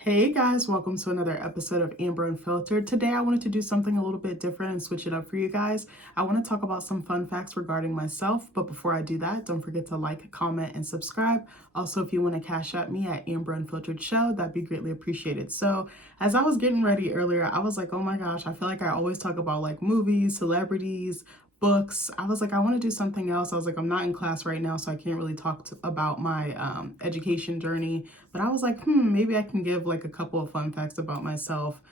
Hey guys, welcome to another episode of Amber Unfiltered. Today I wanted to do something a little bit different and switch it up for you guys. I want to talk about some fun facts regarding myself, but before I do that, don't forget to like, comment, and subscribe. Also, if you want to cash at me at AmberUnfilteredShow, that'd be greatly appreciated. So, as I was getting ready earlier, I was like, oh my gosh, I feel like I always talk about like movies, celebrities, books. I was like, I want to do something else. I was like, I'm not in class right now, so I can't really talk about my education journey. But I was like, maybe I can give like a couple of fun facts about myself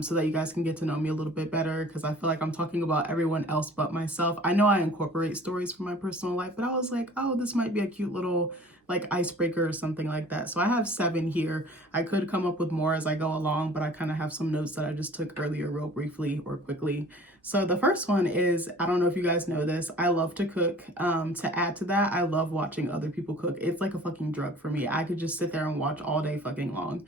so that you guys can get to know me a little bit better, because I feel like I'm talking about everyone else but myself. I know I incorporate stories from my personal life, but I was like, oh, this might be a cute little like icebreaker or something like that. So I have 7 here. I could come up with more as I go along, but I kind of have some notes that I just took earlier real briefly or quickly. So the first one is, I don't know if you guys know this, I love to cook. To add to that, I love watching other people cook. It's like a fucking drug for me. I could just sit there and watch all day fucking long.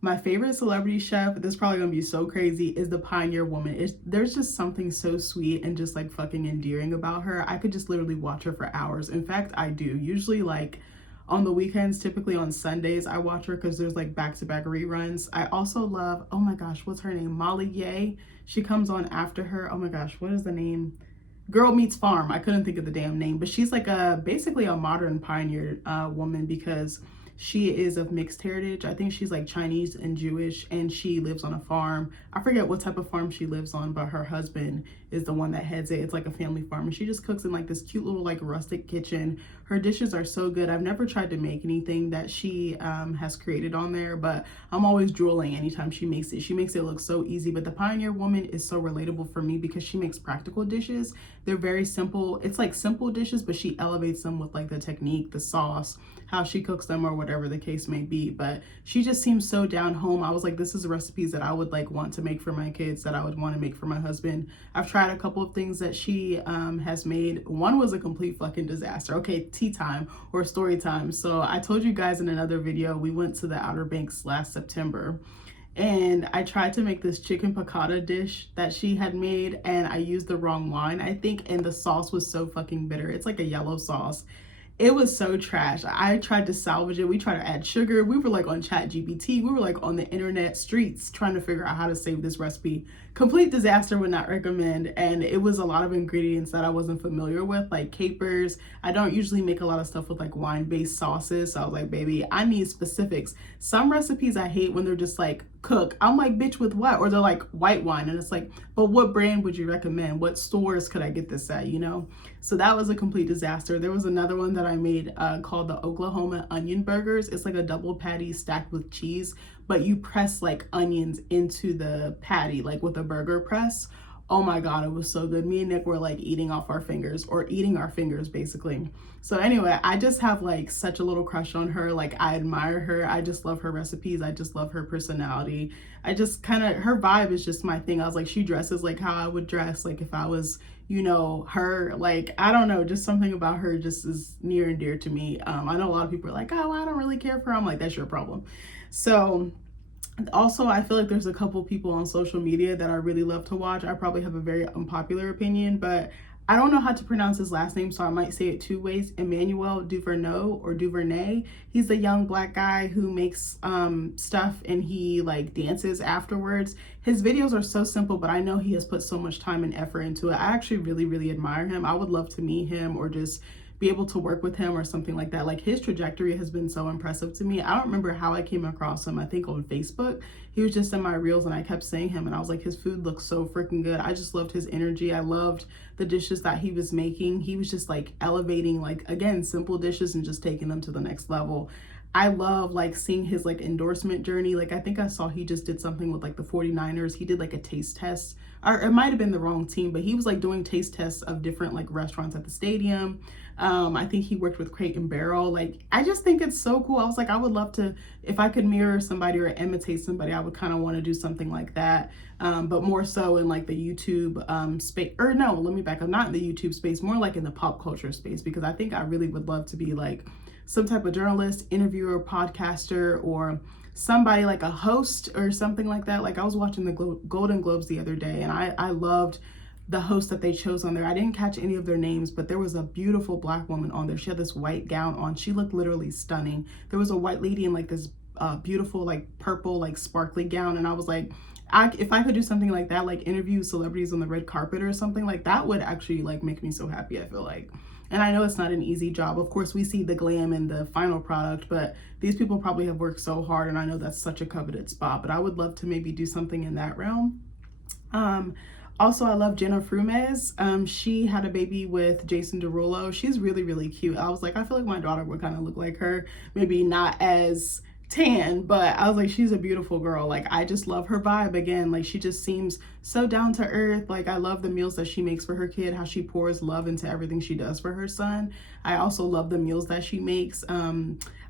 My favorite celebrity chef, this is probably gonna be so crazy, is the Pioneer Woman. There's just something so sweet and just like fucking endearing about her. I could just literally watch her for hours. In fact, I do. Usually like on the weekends, typically on Sundays, I watch her because there's like back-to-back reruns. I also love, oh my gosh, what's her name? Molly Ye. She comes on after her. Oh my gosh, what is the name? Girl Meets Farm. I couldn't think of the damn name, but she's like basically a modern pioneer woman because she is of mixed heritage. I think she's like Chinese and Jewish, and she lives on a farm. I forget what type of farm she lives on, but her husband is the one that heads it. It's like a family farm, and she just cooks in like this cute little like rustic kitchen. Her dishes are so good. I've never tried to make anything that she has created on there, but I'm always drooling anytime she makes it. She makes it look so easy, but the Pioneer Woman is so relatable for me because she makes practical dishes. They're very simple. It's like simple dishes, but she elevates them with like the technique, the sauce, how she cooks them, or whatever the case may be. But she just seems so down home. I was like, this is recipes that I would like want to make for my kids, that I would want to make for my husband. I've tried a couple of things that she has made. One was a complete fucking disaster. Okay, tea time or story time. So I told you guys in another video, we went to the Outer Banks last September, and I tried to make this chicken piccata dish that she had made, and I used the wrong wine, I think, and the sauce was so fucking bitter. It's like a yellow sauce. It was so trash. I tried to salvage it. We tried to add sugar. We were like on ChatGPT. We were like on the internet streets trying to figure out how to save this recipe. Complete disaster, would not recommend. And it was a lot of ingredients that I wasn't familiar with, like capers. I don't usually make a lot of stuff with like wine-based sauces. So I was like, baby, I need specifics. Some recipes I hate when they're just like, cook. I'm like, bitch, with what? Or they're like white wine. And it's like, but what brand would you recommend? What stores could I get this at, you know? So that was a complete disaster. There was another one that I made called the Oklahoma onion burgers. It's like a double patty stacked with cheese, but you press like onions into the patty, like with a burger press. Oh my God, it was so good. Me and Nick were like eating off our fingers, or eating our fingers basically. So anyway, I just have like such a little crush on her. Like I admire her. I just love her recipes. I just love her personality. I just kind of, her vibe is just my thing. I was like, she dresses like how I would dress, like if I was, you know, her. Like, I don't know, just something about her just is near and dear to me. I know a lot of people are like, oh, I don't really care for her. I'm like, that's your problem. So also, I feel like there's a couple people on social media that I really love to watch. I probably have a very unpopular opinion, but I don't know how to pronounce his last name, so I might say it 2 ways. Emmanuel Duvernay or Duvernay. He's a young black guy who makes stuff, and he like dances afterwards. His videos are so simple, but I know he has put so much time and effort into it. I actually really, really admire him. I would love to meet him or just be able to work with him or something like that. Like his trajectory has been so impressive to me. I don't remember how I came across him. I think on Facebook. He was just in my reels and I kept seeing him and I was like, his food looks so freaking good. I just loved his energy. I loved the dishes that he was making. He was just like elevating, like, again, simple dishes and just taking them to the next level. I love like seeing his like endorsement journey. Like I think I saw he just did something with like the 49ers. He did like a taste test, or it might have been the wrong team, but he was like doing taste tests of different like restaurants at the stadium. I think he worked with Crate and Barrel. Like, I just think it's so cool. I was like, I would love to, if I could mirror somebody or imitate somebody, I would kind of want to do something like that. But more so in like the YouTube space, or no, let me back up, not in the YouTube space, more like in the pop culture space, because I think I really would love to be like some type of journalist, interviewer, podcaster, or somebody like a host or something like that. Like I was watching the Golden Globes the other day, and I loved the host that they chose on there. I didn't catch any of their names, but there was a beautiful black woman on there. She had this white gown on. She looked literally stunning. There was a white lady in like this beautiful like purple like sparkly gown, and I was like, if I could do something like that, like interview celebrities on the red carpet or something, like that would actually like make me so happy, I feel like. And I know it's not an easy job. Of course, we see the glam and the final product, but these people probably have worked so hard, and I know that's such a coveted spot, but I would love to maybe do something in that realm. Also, I love Jenna Frumes. She had a baby with Jason Derulo. She's really, really cute. I was like, I feel like my daughter would kind of look like her. Maybe not as tan, but I was like, she's a beautiful girl. Like, I just love her vibe. Again, like, she just seems so down to earth. Like, I love the meals that she makes for her kid, how she pours love into everything she does for her son. I also love the meals that she makes.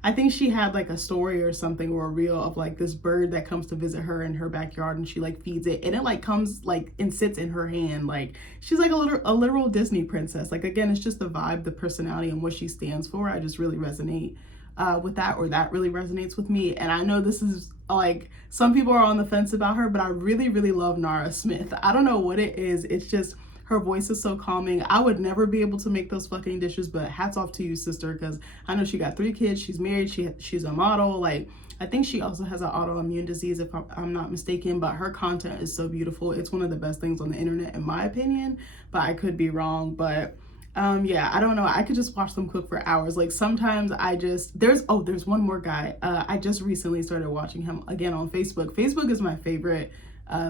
I think she had like a story or something, or a reel of like this bird that comes to visit her in her backyard, and she like feeds it, and it like comes like and sits in her hand. Like, she's like a literal Disney princess. Like, again, it's just the vibe, the personality, and what she stands for. I just really resonate with that, or that really resonates with me. And I know this is like, some people are on the fence about her, but I really, really love Nara Smith. I don't know what it is. It's just, her voice is so calming. I would never be able to make those fucking dishes, but hats off to you, sister, because I know she got 3 kids. She's married. She's a model. Like, I think she also has an autoimmune disease, if I'm not mistaken, but her content is so beautiful. It's one of the best things on the internet, in my opinion, but I could be wrong. But yeah, I don't know. I could just watch them cook for hours. Like, sometimes I just, there's one more guy. I just recently started watching him again on Facebook. Facebook is my favorite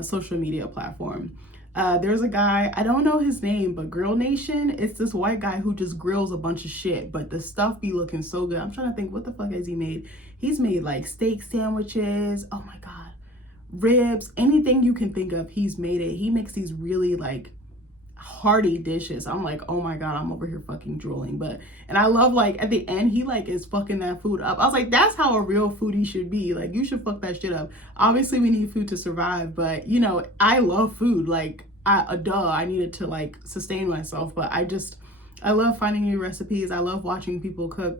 social media platform. There's a guy, I don't know his name, but Grill Nation, it's this white guy who just grills a bunch of shit, but the stuff be looking so good. I'm trying to think, what the fuck has he made? He's made like steak sandwiches, oh my God, ribs, anything you can think of, he's made it. He makes these really like hearty dishes. I'm like, oh my God, I'm over here fucking drooling. But, and I love, like, at the end, he like is fucking that food up. I was like, that's how a real foodie should be. Like, you should fuck that shit up. Obviously we need food to survive, but you know, I love food. Like, I needed to like sustain myself, but I love finding new recipes. I love watching people cook.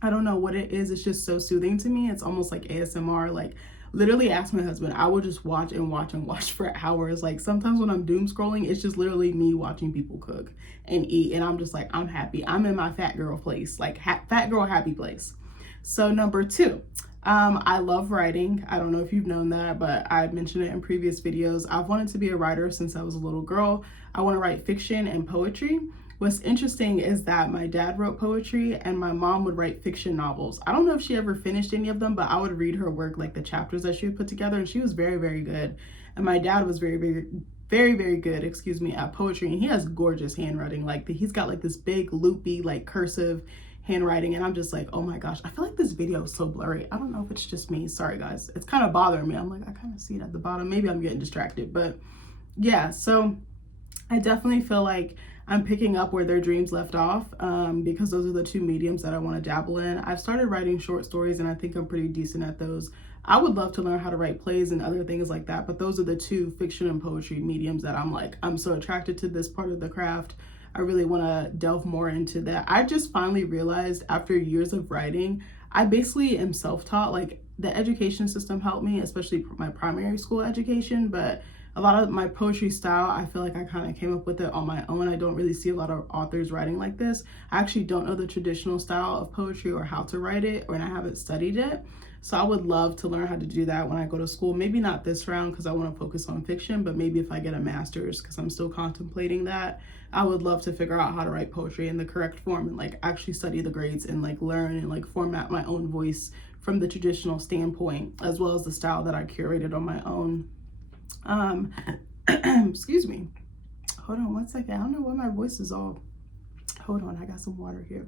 I don't know what it is. It's just so soothing to me. It's almost like ASMR. Like, literally ask my husband, I will just watch and watch and watch for hours. Like, sometimes when I'm doom scrolling, it's just literally me watching people cook and eat, and I'm just like, I'm happy. I'm in my fat girl place, like fat girl happy place. So number 2, I love writing. I don't know if you've known that, but I've mentioned it in previous videos. I've wanted to be a writer since I was a little girl. I want to write fiction and poetry. What's interesting is that my dad wrote poetry and my mom would write fiction novels. I don't know if she ever finished any of them, but I would read her work, like the chapters that she would put together, and she was very, very good. And my dad was very, very, very, very good, excuse me, at poetry, and he has gorgeous handwriting. Like, he's got like this big loopy like cursive handwriting, and I'm just like, oh my gosh, I feel like this video is so blurry. I don't know if it's just me. Sorry guys, it's kind of bothering me. I'm like, I kind of see it at the bottom. Maybe I'm getting distracted, but yeah, so I definitely feel like I'm picking up where their dreams left off, because those are the 2 mediums that I want to dabble in. I've started writing short stories, and I think I'm pretty decent at those. I would love to learn how to write plays and other things like that, but those are the 2, fiction and poetry mediums, that I'm like, I'm so attracted to this part of the craft. I really want to delve more into that. I just finally realized, after years of writing, I basically am self-taught. Like, the education system helped me, especially my primary school education, but a lot of my poetry style, I feel like I kind of came up with it on my own. I don't really see a lot of authors writing like this. I actually don't know the traditional style of poetry or how to write it, and I haven't studied it. So I would love to learn how to do that when I go to school. Maybe not this round, because I want to focus on fiction, but maybe if I get a master's, because I'm still contemplating that, I would love to figure out how to write poetry in the correct form, and like actually study the grades and like learn and like format my own voice from the traditional standpoint, as well as the style that I curated on my own. Excuse me, hold on one second. I don't know why my voice is all, hold on, I got some water here.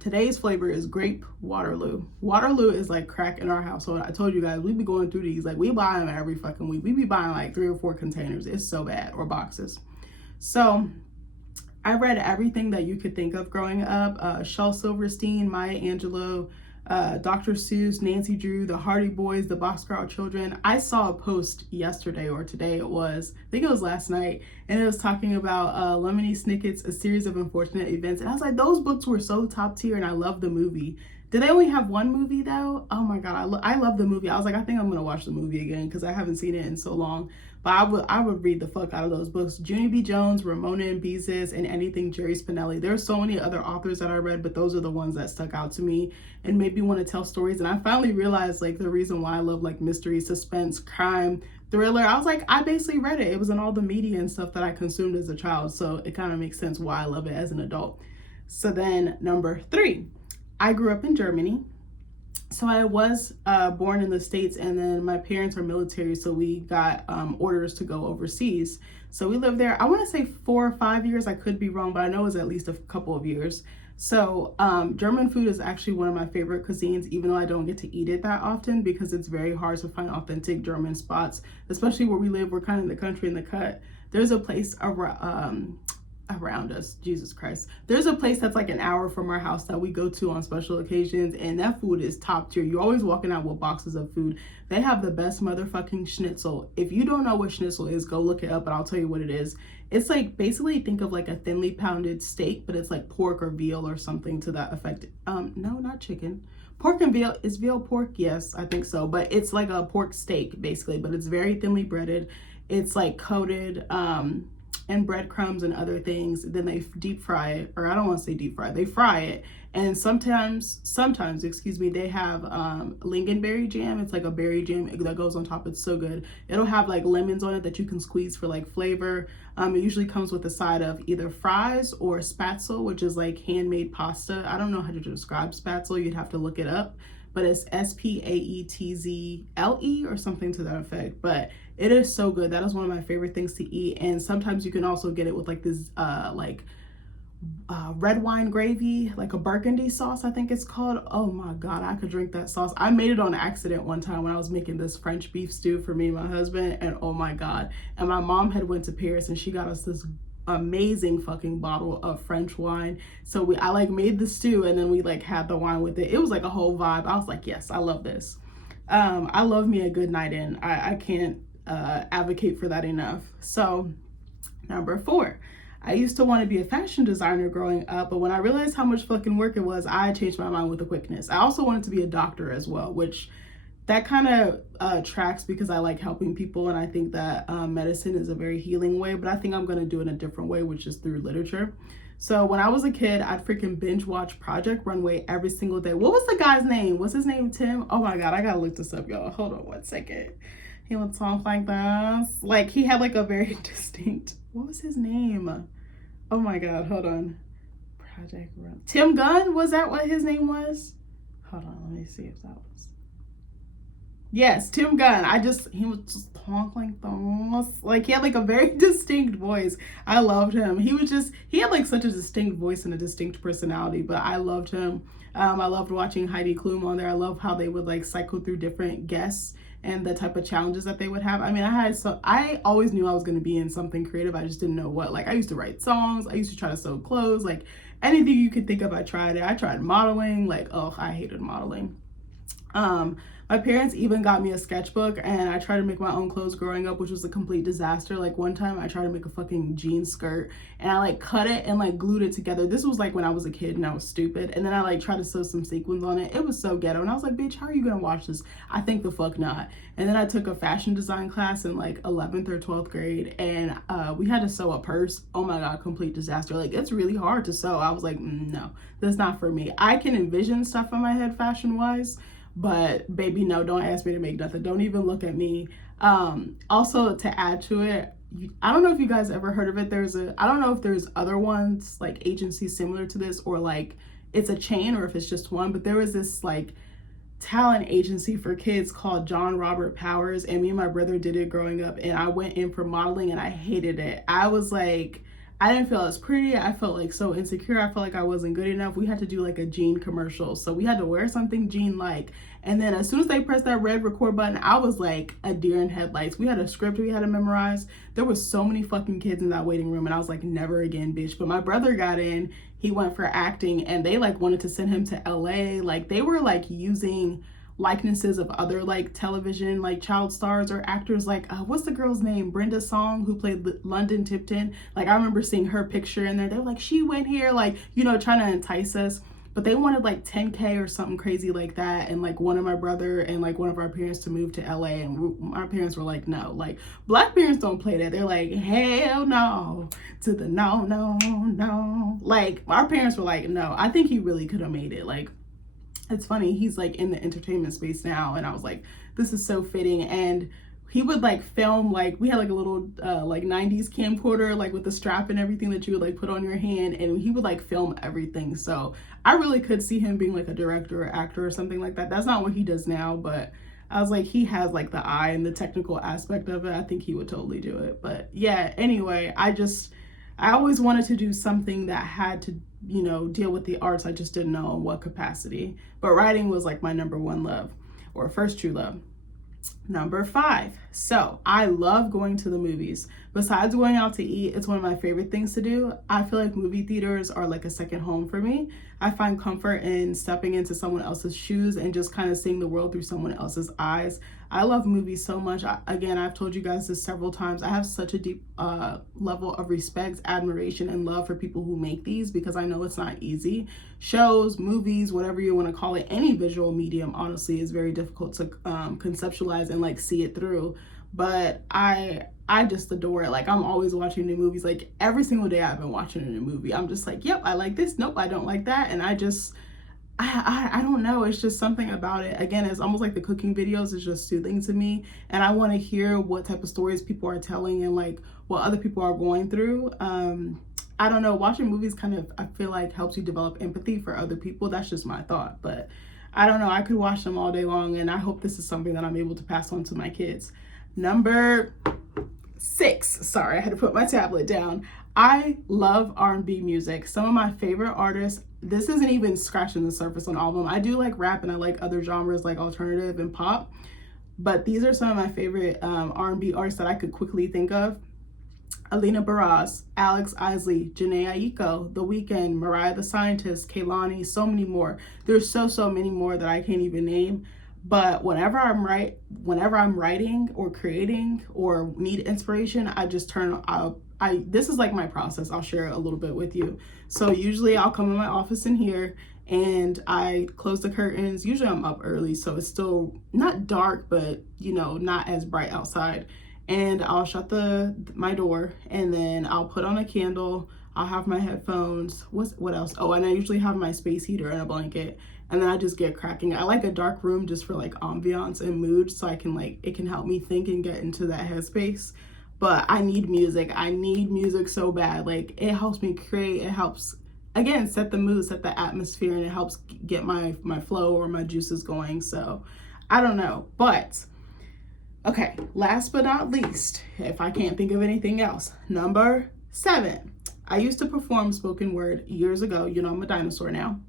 Today's flavor is grape Waterloo. Waterloo is like crack in our household. I told you guys, we be going through these, like we buy them every fucking week. We be buying like 3 or 4 containers. It's so bad, or boxes. So I read everything that you could think of growing up. Shel Silverstein, Maya Angelou, Dr. Seuss, Nancy Drew, the Hardy Boys, the Boxcar Children. I saw a post yesterday, or today it was, I think it was last night, and it was talking about Lemony Snicket's A Series of Unfortunate Events. And I was like, those books were so top tier, and I love the movie. Did they only have one movie though? Oh my god, I love the movie. I was like, I think I'm gonna watch the movie again because I haven't seen it in so long. But I would read the fuck out of those books. Junie B. Jones, Ramona and Beezus, and anything Jerry Spinelli. There's so many other authors that I read, but those are the ones that stuck out to me and made me want to tell stories. And I finally realized like the reason why I love like mystery, suspense, crime, thriller. I was like, I basically read it. It was in all the media and stuff that I consumed as a child. So it kind of makes sense why I love it as an adult. So then number 3, I grew up in Germany. So I was born in the States, and then my parents are military, so we got orders to go overseas. So we lived there, I want to say 4 or 5 years. I could be wrong, but I know it was at least a couple of years. So German food is actually one of my favorite cuisines, even though I don't get to eat it that often because it's very hard to find authentic German spots, especially where we live. We're kind of in the country in the cut. There's a place around us, Jesus Christ. There's a place that's like an hour from our house that we go to on special occasions, and that food is top tier. You're always walking out with boxes of food. They have the best motherfucking schnitzel. If you don't know what schnitzel is, go look it up, and I'll tell you what it is. It's like, basically think of like a thinly pounded steak, but it's like pork or veal or something to that effect. No, not chicken. Pork and veal. Is veal pork? Yes, I think so. But it's like a pork steak basically, but it's very thinly breaded. It's like coated and breadcrumbs and other things. Then they deep fry it, or I don't want to say deep fry, they fry it. And sometimes, excuse me, they have lingonberry jam. It's like a berry jam that goes on top. It's so good. It'll have like lemons on it that you can squeeze for like flavor. It usually comes with a side of either fries or spatzel, which is like handmade pasta. I don't know how to describe spatzel. You'd have to look it up, but it's Spaetzle or something to that effect. But it is so good. That is one of my favorite things to eat. And sometimes you can also get it with like this red wine gravy, like a burgundy sauce, I think it's called. Oh my god, I could drink that sauce. I made it on accident one time when I was making this French beef stew for me and my husband, and oh my god. And my mom had went to Paris and she got us this amazing fucking bottle of French wine. So I like made the stew and then we like had the wine with it. It was like a whole vibe. I was like, yes, I love this. I love me a good night in. I can't advocate for that enough. So number 4, I used to want to be a fashion designer growing up, but when I realized how much fucking work it was, I changed my mind with a quickness. I also wanted to be a doctor as well, which that kind of tracks because I like helping people, and I think that medicine is a very healing way, but I think I'm going to do it in a different way, which is through literature. So when I was a kid, I'd freaking binge watch Project Runway every single day. What was the guy's name? Was his name Tim? Oh my god, I gotta look this up, y'all. Hold on one second. He would talk like this. Like, he had like a very distinct, what was his name? Oh my god, hold on. Project Run. Tim Gunn? Was that what his name was? Hold on, let me see if that was. Yes, Tim Gunn. He would just talk like this. Like, he had like a very distinct voice. I loved him. He had like such a distinct voice and a distinct personality, but I loved him. I loved watching Heidi Klum on there. I love how they would like cycle through different guests and the type of challenges that they would have. I mean, I always knew I was going to be in something creative. I just didn't know what. Like, I used to write songs. I used to try to sew clothes. Like, anything you could think of, I tried it. I tried modeling. Like, oh, I hated modeling. My parents even got me a sketchbook, and I tried to make my own clothes growing up, which was a complete disaster. Like, one time I tried to make a fucking jean skirt, and I like cut it and like glued it together. This was like when I was a kid and I was stupid. And then I like tried to sew some sequins on it. It was so ghetto. And I was like, bitch, how are you gonna wash this? I think the fuck not. And then I took a fashion design class in like 11th or 12th grade, and we had to sew a purse. Oh my god, complete disaster. Like, it's really hard to sew. I was like, no, that's not for me. I can envision stuff in my head fashion wise, but baby, no, don't ask me to make nothing. Don't even look at me. Also, to add to it, I don't know if you guys ever heard of it. I don't know if there's other ones, like agencies similar to this, or like it's a chain, or if it's just one, but there was this like talent agency for kids called John Robert Powers, and me and my brother did it growing up, and I went in for modeling and I hated it. I was like, I didn't feel as pretty. I felt like so insecure. I felt like I wasn't good enough. We had to do like a jean commercial. So we had to wear something jean-like. And then as soon as they pressed that red record button, I was like a deer in headlights. We had a script we had to memorize. There was so many fucking kids in that waiting room. And I was like, never again, bitch. But my brother got in. He went for acting, and they like wanted to send him to LA. Like, they were like using likenesses of other like television like child stars or actors, like what's the girl's name, Brenda Song, who played London Tipton. Like, I remember seeing her picture in there. They were like, she went here, like, you know, trying to entice us. but they wanted like 10K or something crazy like that, and like one of my brother and like one of our parents to move to LA, and our parents were like, no, like Black parents don't play that. They're like, hell no to the no, no, no. Like our parents were like, no. I think he really could have made it. Like, it's funny, he's like in the entertainment space now, and I was like, this is so fitting. And he would like film, like we had like a little like 90s camcorder, like with the strap and everything that you would like put on your hand, and he would like film everything. So I really could see him being like a director or actor or something like that. That's not what he does now, but I was like, he has like the eye and the technical aspect of it. I think he would totally do it. But yeah, anyway, I always wanted to do something that had to, you know, deal with the arts. I just didn't know in what capacity. But writing was like my number one love, or first true love. Number 5. So I love going to the movies. Besides going out to eat, it's one of my favorite things to do. I feel like movie theaters are like a second home for me. I find comfort in stepping into someone else's shoes and just kind of seeing the world through someone else's eyes. I love movies so much. Again, I've told you guys this several times. I have such a deep level of respect, admiration, and love for people who make these, because I know it's not easy. Shows, movies, whatever you want to call it, any visual medium, honestly, is very difficult to conceptualize and like see it through. But I just adore it. Like, I'm always watching new movies. Like every single day I've been watching a new movie. I'm just like, yep, I like this. Nope, I don't like that. And I don't know. It's just something about it. Again, it's almost like the cooking videos is just soothing to me. And I want to hear what type of stories people are telling and like what other people are going through. I don't know. Watching movies kind of, I feel like, helps you develop empathy for other people. That's just my thought. But I don't know. I could watch them all day long. And I hope this is something that I'm able to pass on to my kids. Number 6. Sorry, I had to put my tablet down. I love R&B music. Some of my favorite artists, this isn't even scratching the surface on all of them. I do like rap and I like other genres like alternative and pop, but these are some of my favorite R&B artists that I could quickly think of. Alina Baraz, Alex Isley, Janae Aiko, The Weeknd, Mariah the Scientist, Kehlani, so many more. There's so many more that I can't even name. But whenever I'm writing or creating or need inspiration, I just this is like my process. I'll share a little bit with you. So usually I'll come in my office in here and I close the curtains. Usually I'm up early, so it's still not dark, but you know, not as bright outside. And I'll shut my door, and then I'll put on a candle. I'll have my headphones. What else? Oh, and I usually have my space heater and a blanket. And then I just get cracking. I like a dark room just for like ambiance and mood, so I can like, it can help me think and get into that headspace. But I need music. I need music so bad. Like, it helps me create. It helps, again, set the mood, set the atmosphere, and it helps get my flow or my juices going. So I don't know. But okay, last but not least, if I can't think of anything else, number 7. I used to perform spoken word years ago. You know, I'm a dinosaur now.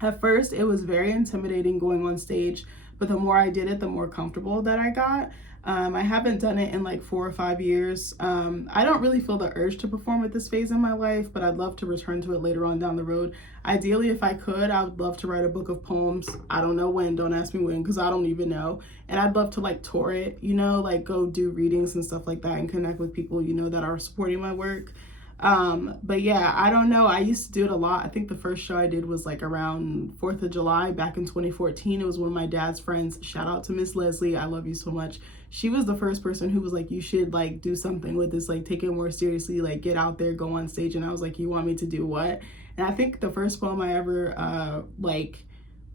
At first, it was very intimidating going on stage, but the more I did it, the more comfortable that I got. I haven't done it in like 4 or 5 years. I don't really feel the urge to perform at this phase in my life, but I'd love to return to it later on down the road. Ideally, if I could, I would love to write a book of poems. I don't know when, don't ask me when, because I don't even know. And I'd love to like tour it, you know, like go do readings and stuff like that and connect with people, you know, that are supporting my work. But yeah, I don't know. I used to do it a lot. I think the first show I did was like around 4th of July back in 2014. It was one of my dad's friends. Shout out to Miss Leslie. I love you so much. She was the first person who was like, you should like do something with this, like take it more seriously, like get out there, go on stage. And I was like, you want me to do what? And I think the first poem I ever like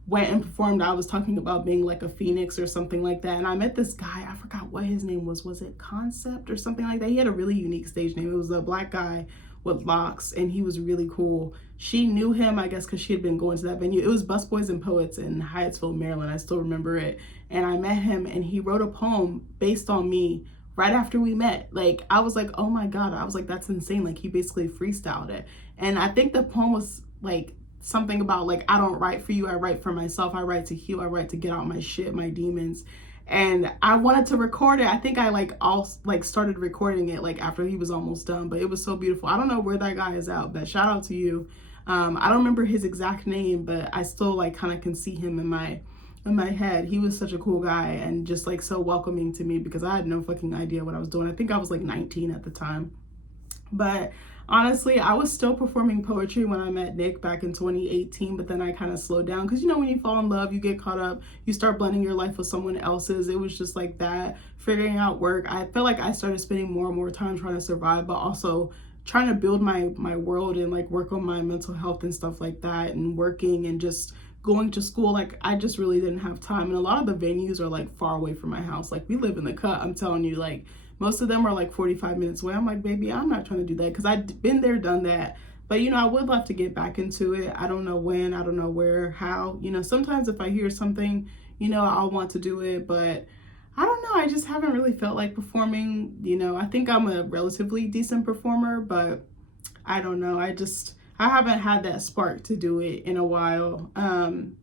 went and performed, I was talking about being like a phoenix or something like that. And I met this guy, I forgot what his name was. Was it Concept or something like that? He had a really unique stage name. It was a black guy with locks, and he was really cool. She knew him, I guess, because she had been going to that venue. It was Busboys and Poets in Hyattsville, Maryland. I still remember it. And I met him, and he wrote a poem based on me right after we met. Like, I was like, oh my God. I was like, that's insane. Like, he basically freestyled it. And I think the poem was like something about like, I don't write for you, I write for myself. I write to heal, I write to get out my shit, my demons. And I wanted to record it. I think I started recording it like after he was almost done, but it was so beautiful. I don't know where that guy is at, but shout out to you. I don't remember his exact name, but I still like kind of can see him in my head. He was such a cool guy and just like so welcoming to me because I had no fucking idea what I was doing. I think I was like 19 at the time. But honestly, I was still performing poetry when I met Nick back in 2018, but then I kind of slowed down because, you know, when you fall in love, you get caught up, you start blending your life with someone else's. It was just like that, figuring out work. I feel like I started spending more and more time trying to survive, but also trying to build my world and like work on my mental health and stuff like that, and working and just going to school. Like, I just really didn't have time, and a lot of the venues are like far away from my house. Like, we live in the cut, I'm telling you. Like, most of them are like 45 minutes away. I'm like, baby, I'm not trying to do that, because I've been there, done that. But, you know, I would love to get back into it. I don't know when, I don't know where, how. You know, sometimes if I hear something, you know, I'll want to do it, but I don't know. I just haven't really felt like performing. You know, I think I'm a relatively decent performer, but I don't know. I haven't had that spark to do it in a while.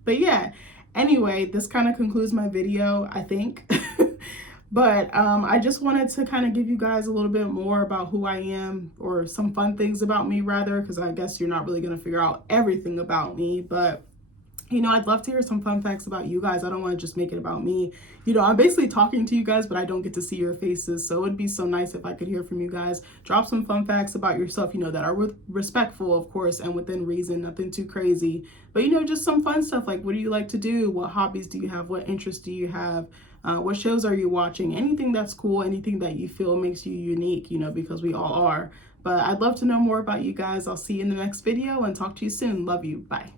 But yeah, anyway, this kind of concludes my video, I think. But I just wanted to kind of give you guys a little bit more about who I am, or some fun things about me rather, because I guess you're not really going to figure out everything about me. But you know, I'd love to hear some fun facts about you guys. I don't want to just make it about me. You know, I'm basically talking to you guys, but I don't get to see your faces. So it'd be so nice if I could hear from you guys. Drop some fun facts about yourself, you know, that are respectful, of course, and within reason, nothing too crazy. But, you know, just some fun stuff like, what do you like to do? What hobbies do you have? What interests do you have? What shows are you watching? Anything that's cool, anything that you feel makes you unique, you know, because we all are. But I'd love to know more about you guys. I'll see you in the next video and talk to you soon. Love you. Bye.